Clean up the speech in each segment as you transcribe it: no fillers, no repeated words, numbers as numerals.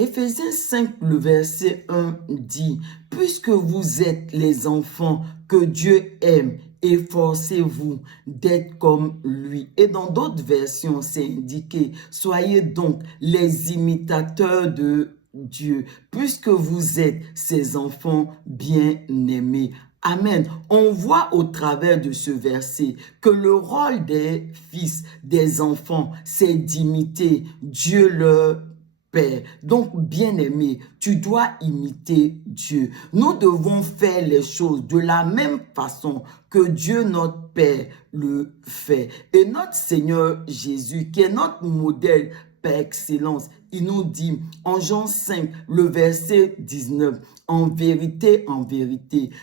Éphésiens 5, le verset 1 dit, « Puisque vous êtes les enfants que Dieu aime, efforcez-vous d'être comme lui. » Et dans d'autres versions, c'est indiqué, « Soyez donc les imitateurs de Dieu, puisque vous êtes ses enfants bien-aimés. » Amen. On voit au travers de ce verset que le rôle des fils, des enfants, c'est d'imiter Dieu leur Père. Donc, bien-aimé, tu dois imiter Dieu. Nous devons faire les choses de la même façon que Dieu notre Père le fait. Et notre Seigneur Jésus, qui est notre modèle par excellence, il nous dit en Jean 5, le verset 19, « En vérité,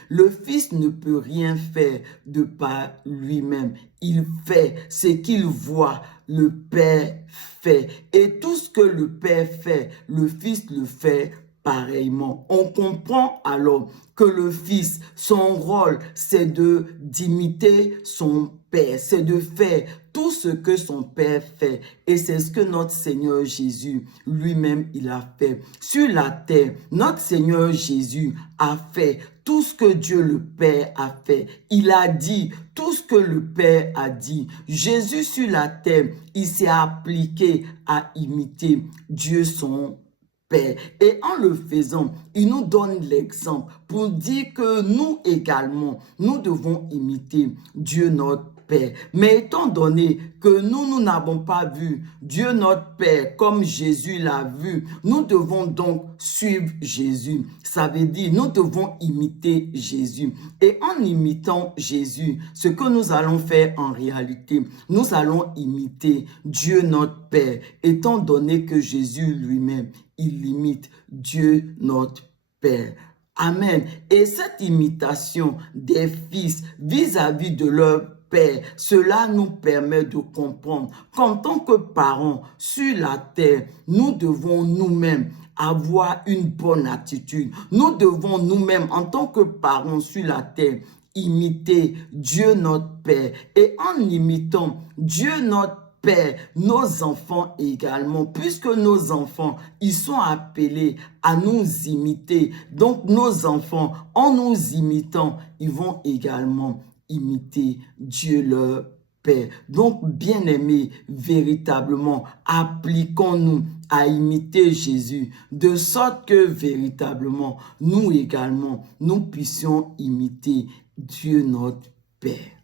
le Fils ne peut rien faire de par lui-même. Il fait ce qu'il voit le Père fait. Et tout ce que le Père fait, le Fils le fait pareillement. » On comprend alors que le Fils, son rôle, c'est d'imiter son Père, c'est de faire tout ce que son Père fait. Et c'est ce que notre Seigneur Jésus lui-même, il a fait. Sur la terre, notre Seigneur Jésus a fait tout ce que Dieu le Père a fait. Il a dit tout ce que le Père a dit. Jésus sur la terre, il s'est appliqué à imiter Dieu son Père. Et en le faisant, il nous donne l'exemple pour dire que nous également, nous devons imiter Dieu notre Père. Mais étant donné que nous n'avons pas vu Dieu notre Père comme Jésus l'a vu, nous devons donc suivre Jésus. Ça veut dire, nous devons imiter Jésus. Et en imitant Jésus, ce que nous allons faire en réalité, nous allons imiter Dieu notre Père, étant donné que Jésus lui-même, il imite Dieu notre Père. Amen. Et cette imitation des fils vis-à-vis de leur Père, cela nous permet de comprendre qu'en tant que parents sur la terre, nous devons nous-mêmes avoir une bonne attitude. Nous devons nous-mêmes, en tant que parents sur la terre, imiter Dieu notre Père. Et en imitant Dieu notre Père, nos enfants également, puisque nos enfants, ils sont appelés à nous imiter. Donc nos enfants, en nous imitant, ils vont également imiter Dieu leur Père. Donc, bien-aimés, véritablement, appliquons-nous à imiter Jésus, de sorte que véritablement, nous également, nous puissions imiter Dieu notre Père.